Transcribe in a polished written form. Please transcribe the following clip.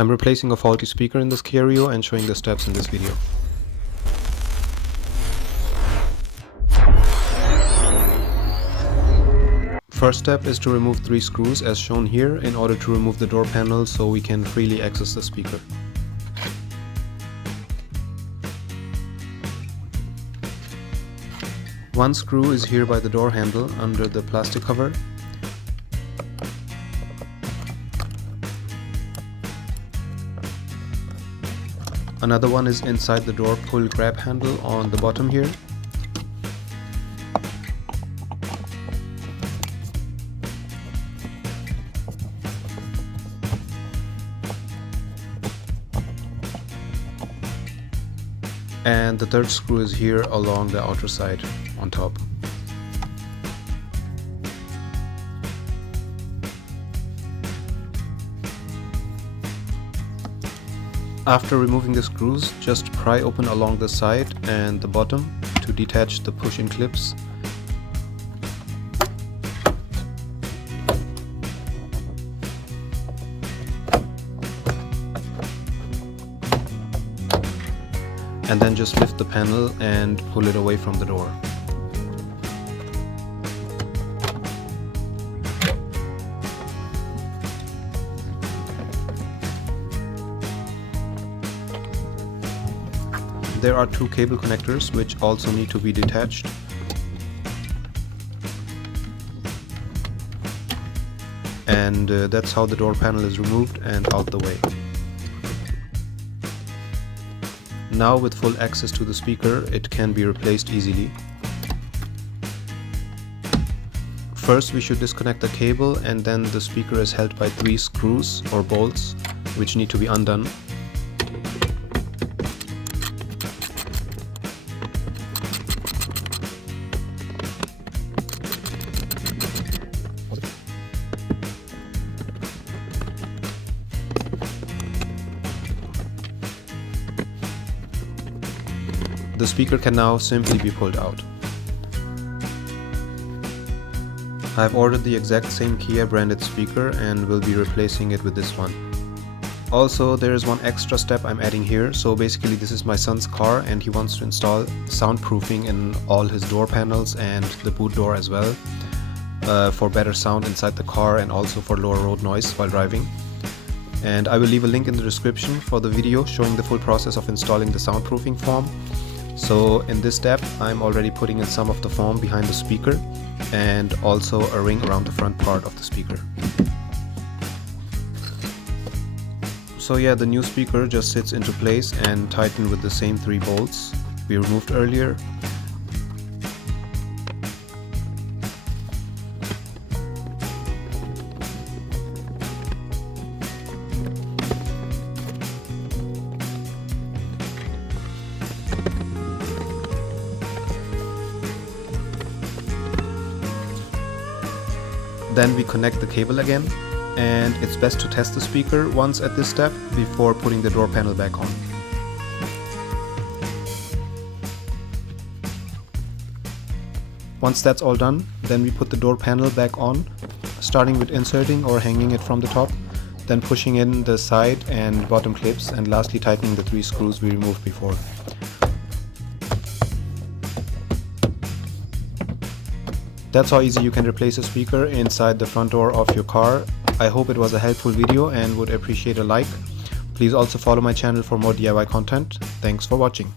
I'm replacing a faulty speaker in this Kia Rio and showing the steps in this video. First step is to remove 3 screws as shown here in order to remove the door panel so we can freely access the speaker. One screw is here by the door handle under the plastic cover. Another one is inside the door pull grab handle on the bottom here. And the third screw is here along the outer side on top. After removing the screws, just pry open along the side and the bottom to detach the push-in clips. And then just lift the panel and pull it away from the door. There are 2 cable connectors which also need to be detached. And that's how the door panel is removed and out the way. Now with full access to the speaker, it can be replaced easily. First we should disconnect the cable, and then the speaker is held by 3 screws or bolts which need to be undone. The speaker can now simply be pulled out. I have ordered the exact same Kia branded speaker and will be replacing it with this one. Also, there is one extra step I'm adding here. So basically this is my son's car and he wants to install soundproofing in all his door panels and the boot door as well, for better sound inside the car and also for lower road noise while driving. And I will leave a link in the description for the video showing the full process of installing the soundproofing foam. So in this step, I'm already putting in some of the foam behind the speaker and also a ring around the front part of the speaker. So yeah, the new speaker just sits into place and tightened with the same 3 bolts we removed earlier. Then we connect the cable again, and it's best to test the speaker once at this step before putting the door panel back on. Once that's all done, then we put the door panel back on, starting with inserting or hanging it from the top, then pushing in the side and bottom clips, and lastly tightening the 3 screws we removed before. That's how easy you can replace a speaker inside the front door of your car. I hope it was a helpful video and would appreciate a like. Please also follow my channel for more DIY content. Thanks for watching.